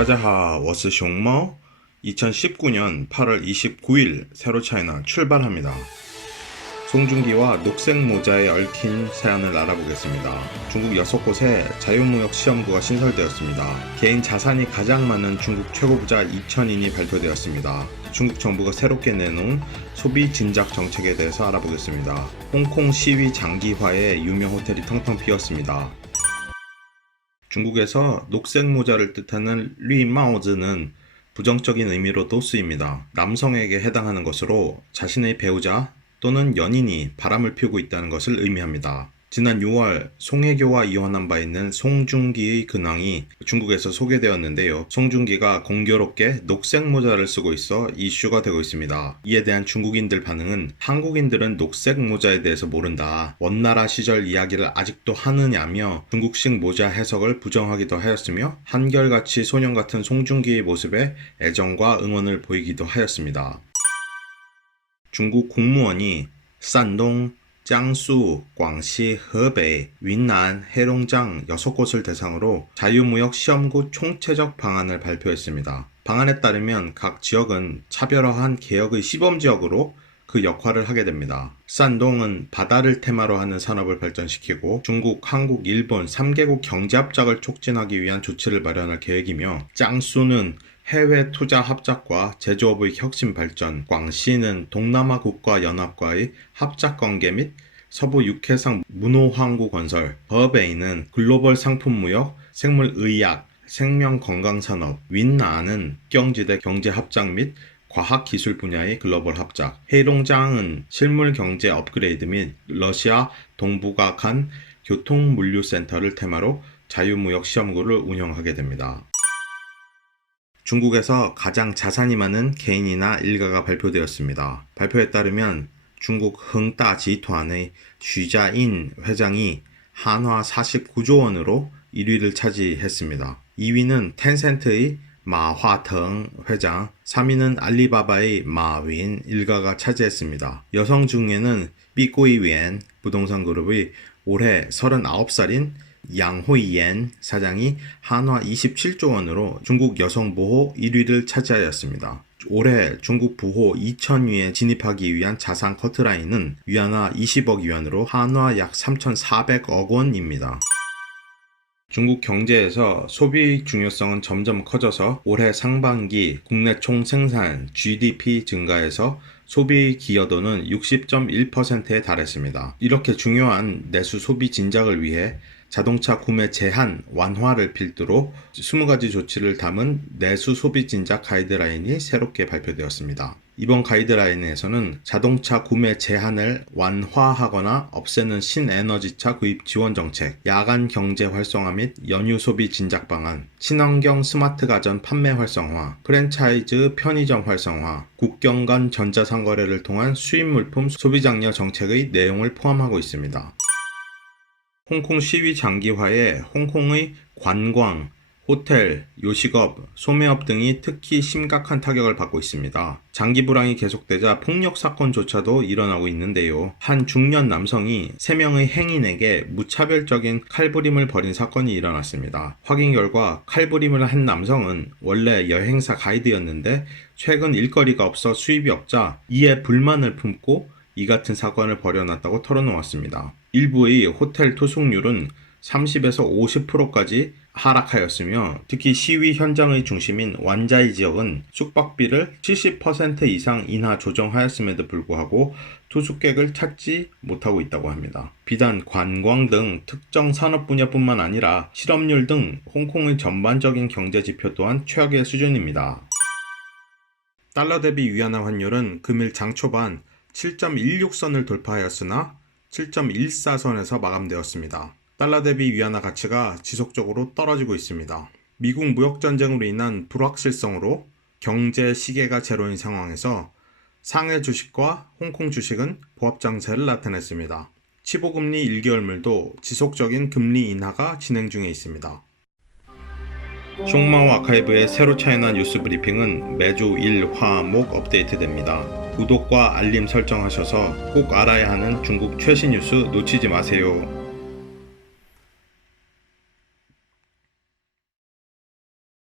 大家好，我是熊猫。 2019년 8월 29일 세로 차이나 출발합니다. 송중기와 녹색 모자에 얽힌 사연을 알아보겠습니다. 중국 6곳에 자유무역 시험구가 신설되었습니다. 개인 자산이 가장 많은 중국 최고부자 2000인이 발표되었습니다. 중국 정부가 새롭게 내놓은 소비 진작 정책에 대해서 알아보겠습니다. 홍콩 시위 장기화에 유명 호텔이 텅텅 비었습니다. 중국에서 녹색 모자를 뜻하는 류마오즈는 부정적인 의미로도 쓰입니다. 남성에게 해당하는 것으로 자신의 배우자 또는 연인이 바람을 피우고 있다는 것을 의미합니다. 지난 6월 송혜교와 이혼한 바 있는 송중기의 근황이 중국에서 소개되었는데요. 송중기가 공교롭게 녹색 모자를 쓰고 있어 이슈가 되고 있습니다. 이에 대한 중국인들 반응은 한국인들은 녹색 모자에 대해서 모른다, 원나라 시절 이야기를 아직도 하느냐며 중국식 모자 해석을 부정하기도 하였으며 한결같이 소년 같은 송중기의 모습에 애정과 응원을 보이기도 하였습니다. 중국 공무원이 산동, 장수, 광시, 허베이, 윈난, 해롱장 6곳을 대상으로 자유무역 시험구 총체적 방안을 발표했습니다. 방안에 따르면 각 지역은 차별화한 개혁의 시범지역으로 그 역할을 하게 됩니다. 산동은 바다를 테마로 하는 산업을 발전시키고 중국, 한국, 일본 3개국 경제합작을 촉진하기 위한 조치를 마련할 계획이며, 짱수는 해외 투자 합작과 제조업의 혁신 발전, 광시는 동남아 국가 연합과의 합작 관계 및 서부 육해상 문호항구 건설, 허베이는 글로벌 상품 무역, 생물 의약, 생명 건강 산업, 윈나는 경지대 경제 합작 및 과학 기술 분야의 글로벌 합작, 해롱장은 실물 경제 업그레이드 및 러시아 동북아간 교통 물류 센터를 테마로 자유무역 시험구를 운영하게 됩니다. 중국에서 가장 자산이 많은 개인이나 일가가 발표되었습니다. 발표에 따르면 중국 흥따지투안의 쥐자인 회장이 한화 49조 원으로 1위를 차지했습니다. 2위는 텐센트의 마화腾회장, 3위는 알리바바의 마윈 일가가 차지했습니다. 여성 중에는 삐꼬이웬 부동산 그룹의 올해 39살인 양호이옌 사장이 한화 27조 원으로 중국 여성 보호 1위를 차지하였습니다. 올해 중국 부호 2000위에 진입하기 위한 자산 커트라인은 위안화 20억 위안으로 한화 약 3,400억 원입니다. 중국 경제에서 소비의 중요성은 점점 커져서 올해 상반기 국내 총생산 GDP 증가에서 소비의 기여도는 60.1%에 달했습니다. 이렇게 중요한 내수 소비 진작을 위해 자동차 구매 제한 완화를 필두로 20가지 조치를 담은 내수 소비 진작 가이드라인이 새롭게 발표되었습니다. 이번 가이드라인에서는 자동차 구매 제한을 완화하거나 없애는 신에너지차 구입 지원 정책, 야간 경제 활성화 및 연휴 소비 진작 방안, 친환경 스마트 가전 판매 활성화, 프랜차이즈 편의점 활성화, 국경 간 전자상거래를 통한 수입 물품 소비 장려 정책의 내용을 포함하고 있습니다. 홍콩 시위 장기화에 홍콩의 관광, 호텔, 요식업, 소매업 등이 특히 심각한 타격을 받고 있습니다. 장기 불황이 계속되자 폭력 사건조차도 일어나고 있는데요. 한 중년 남성이 3명의 행인에게 무차별적인 칼부림을 벌인 사건이 일어났습니다. 확인 결과 칼부림을 한 남성은 원래 여행사 가이드였는데 최근 일거리가 없어 수입이 없자 이에 불만을 품고 이 같은 사건을 벌여놨다고 털어놓았습니다. 일부의 호텔 투숙률은 30에서 50%까지 하락하였으며, 특히 시위 현장의 중심인 완자이 지역은 숙박비를 70% 이상 인하 조정하였음에도 불구하고 투숙객을 찾지 못하고 있다고 합니다. 비단 관광 등 특정 산업 분야뿐만 아니라 실업률 등 홍콩의 전반적인 경제 지표 또한 최악의 수준입니다. 달러 대비 위안화 환율은 금일 장 초반 7.16선을 돌파하였으나 7.14선에서 마감되었습니다. 달러 대비 위안화 가치가 지속적으로 떨어지고 있습니다. 미국 무역전쟁으로 인한 불확실성으로 경제 시계가 제로인 상황에서 상해 주식과 홍콩 주식은 보합장세를 나타냈습니다. 치보금리 1개월물도 지속적인 금리 인하가 진행 중에 있습니다. 숑마오 아카이브의 새로 차이나 뉴스 브리핑은 매주 일, 화, 목 업데이트됩니다. 구독과 알림 설정하셔서 꼭 알아야 하는 중국 최신 뉴스 놓치지 마세요.